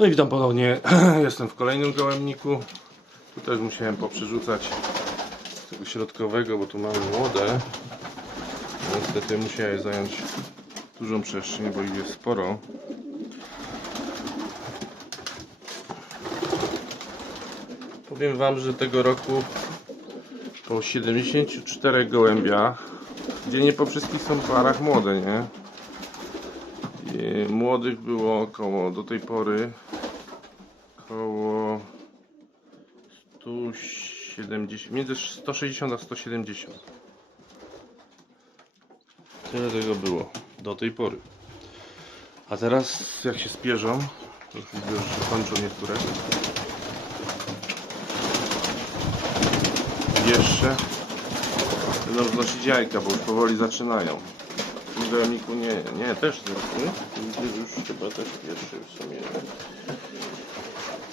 No i witam ponownie. Jestem w kolejnym gołębniku. Tu też musiałem poprzerzucać tego środkowego, bo tu mamy młode. No, Niestety musiałem zająć dużą przestrzeń, bo ich jest sporo. Powiem Wam, że tego roku po 74 gołębiach, gdzie nie po wszystkich są parach młode, nie? I Młodych było około do tej pory około 170, między 160 a 170. Tyle tego było do tej pory. A teraz jak się spierzą, to już widzę, że się kończą niektóre. Jeszcze będą znosić jajka, bo już powoli zaczynają. Gołębniku nie, nie, też zresztą. Już chyba też pierwszy w sumie.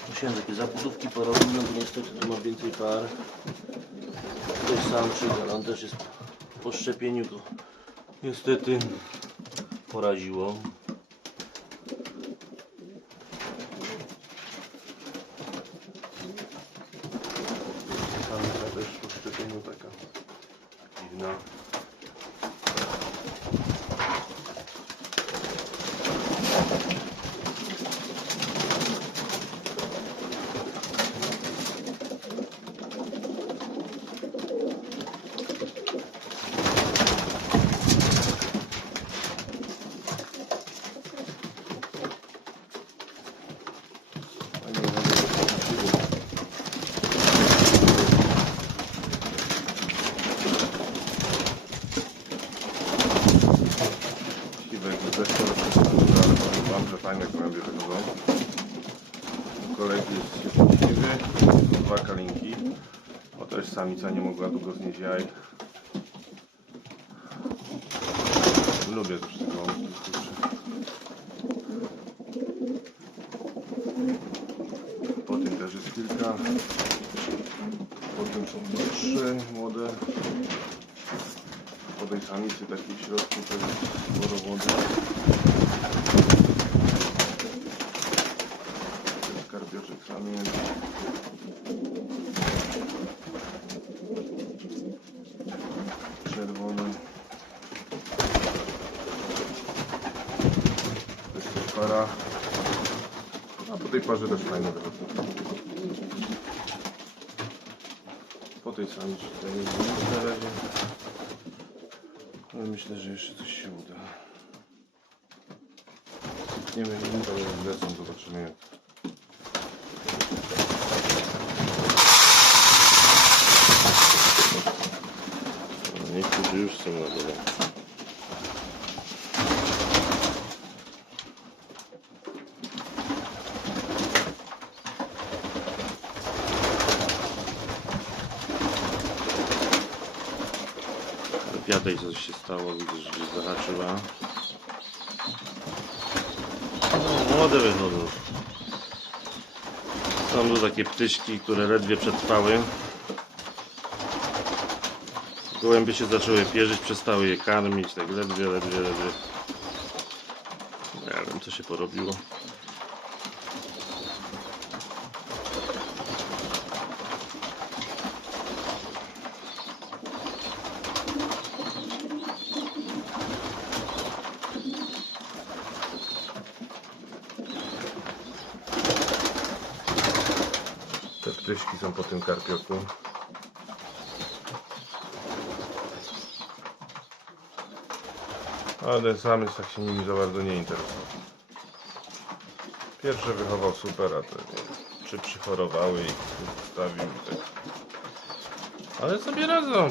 Musiałem takie zabudówki porobić, no bo niestety tu ma więcej par. To jest samczyk, ale on też jest po szczepieniu go niestety poraziło. Samica też po szczepieniu taka dziwna. Fajnie ładnie to Siwek też to ale fajne gołębie wychodzą. Kolegi jest są dwa kalinki, bo też samica nie mogła długo znieść jaj. Lubię też te gołąbki, kurczę. Po tym też jest kilka. Po tym są trzy młode. Po tej samicy takiej w środku to jest sporo wody. To jest karpioczek samiec. Czerwony. To jest para. A po tej parze też fajne wychodzą. Po tej samicy tutaj nie nic na razie. Ale myślę, że jeszcze coś się uda. Nie wiem, to lecą, zobaczymy jak. Niektórzy już są na dole. Piatej coś się stało, gdzieś zahaczyła. No, młode wychodzą. Są tu takie ptyśki, które ledwie przetrwały. Gołębie się zaczęły pierzyć, przestały je karmić, tak ledwie, ledwie, ledwie. Nie wiem, co się porobiło. Te ptyśki są po tym karpioku. Ale sam jest tak się nimi za bardzo nie interesował. Pierwsze wychował super, a te czy przychorowały i zostawił i tak. Ale sobie radzą.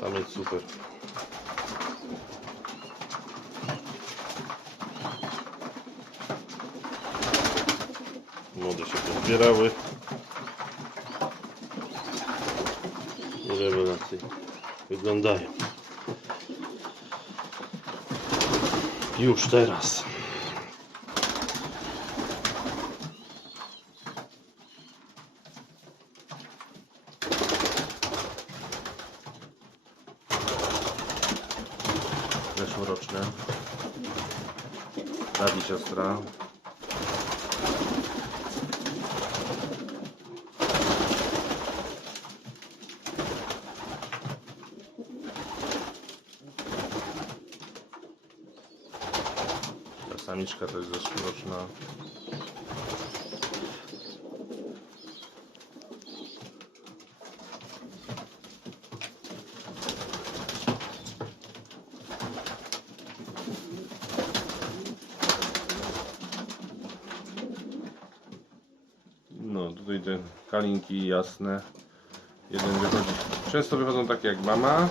Samiec super. Młode się pozbierały. Rewelacje wyglądają. Już teraz. zeszłoroczne. Brat i siostra. Samiczka to jest zeszłoroczna. No, tutaj te kalinki jasne. Jeden wychodzi. Często wychodzą takie jak mama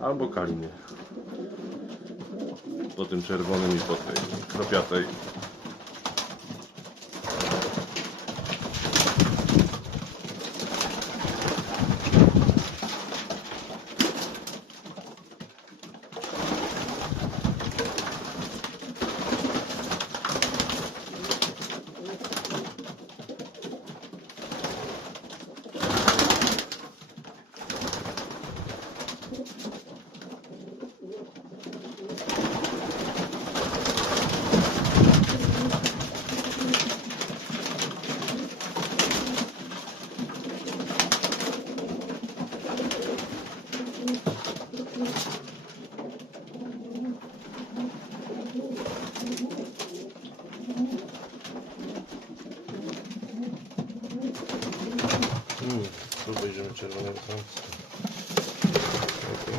albo kaliny. Po tym czerwonym i po tej kropiatej. Mm, tu obejrzymy czerwonego samca. Tak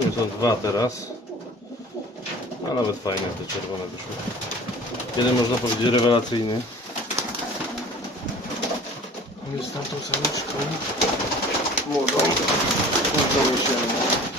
jest. No są dwa teraz. A nawet fajne te czerwone wyszły. Jeden można powiedzieć rewelacyjny. On jest tamtą samiczką. Młodą. Młodą się.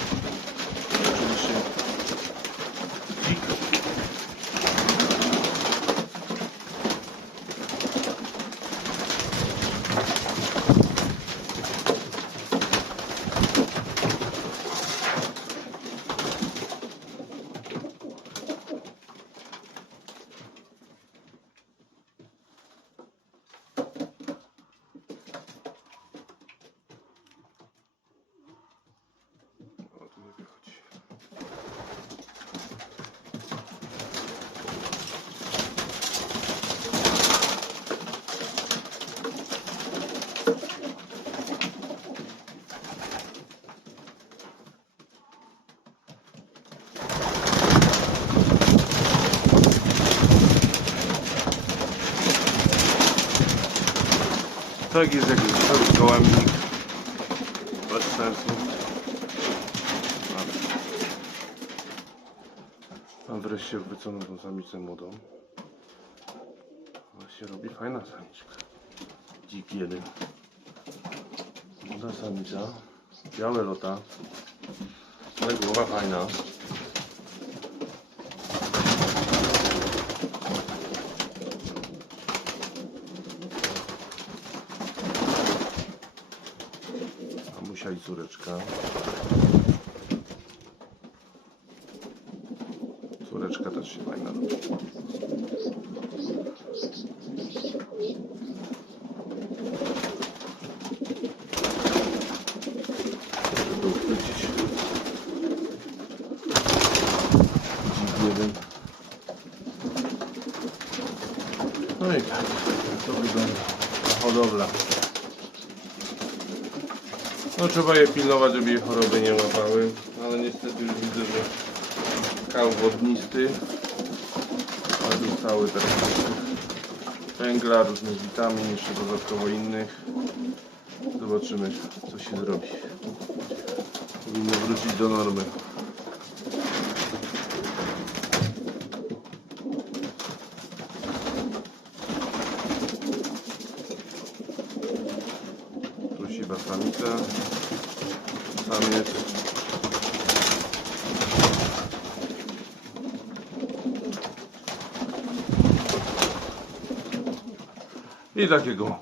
Jak jest cały gołębnik. Bez sensu. Mam wreszcie wyconą tą samicę młodą. Się robi fajna samiczka. Dzik jeden. Młoda samica. Białe lota. Ale głowa fajna. Mamusia i córeczka. Córeczka też się fajna robi. Żeby uchwycić. Dzik jeden. No i tak, to wygląda hodowla. No trzeba je pilnować, żeby je choroby nie łapały, ale niestety już widzę, że kał wodnisty, a dostały teraz węgla, różnych witamin, jeszcze dodatkowo innych. Zobaczymy, co się zrobi. Powinno wrócić do normy. Tu siwa samica, samiec. I takiego